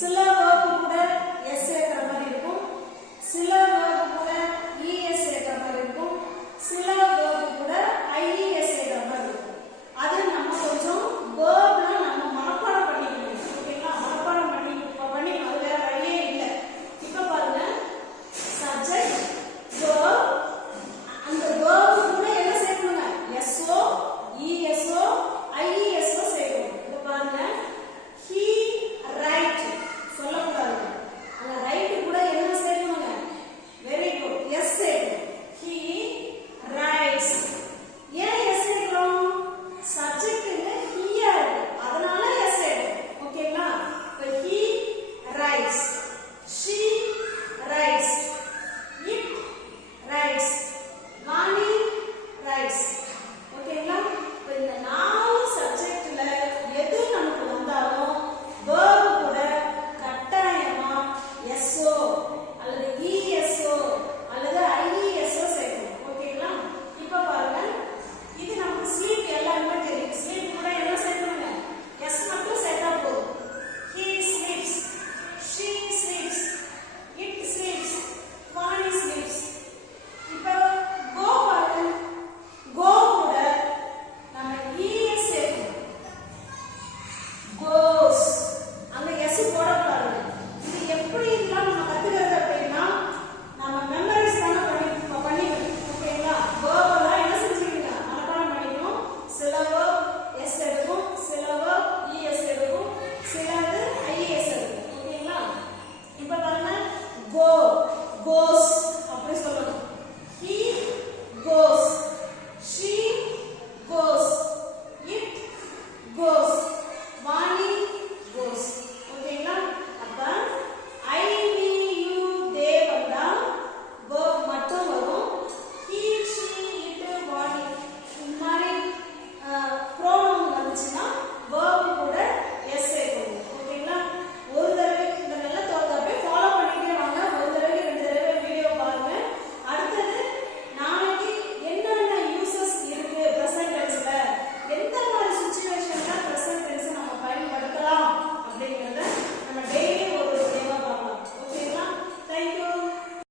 Love.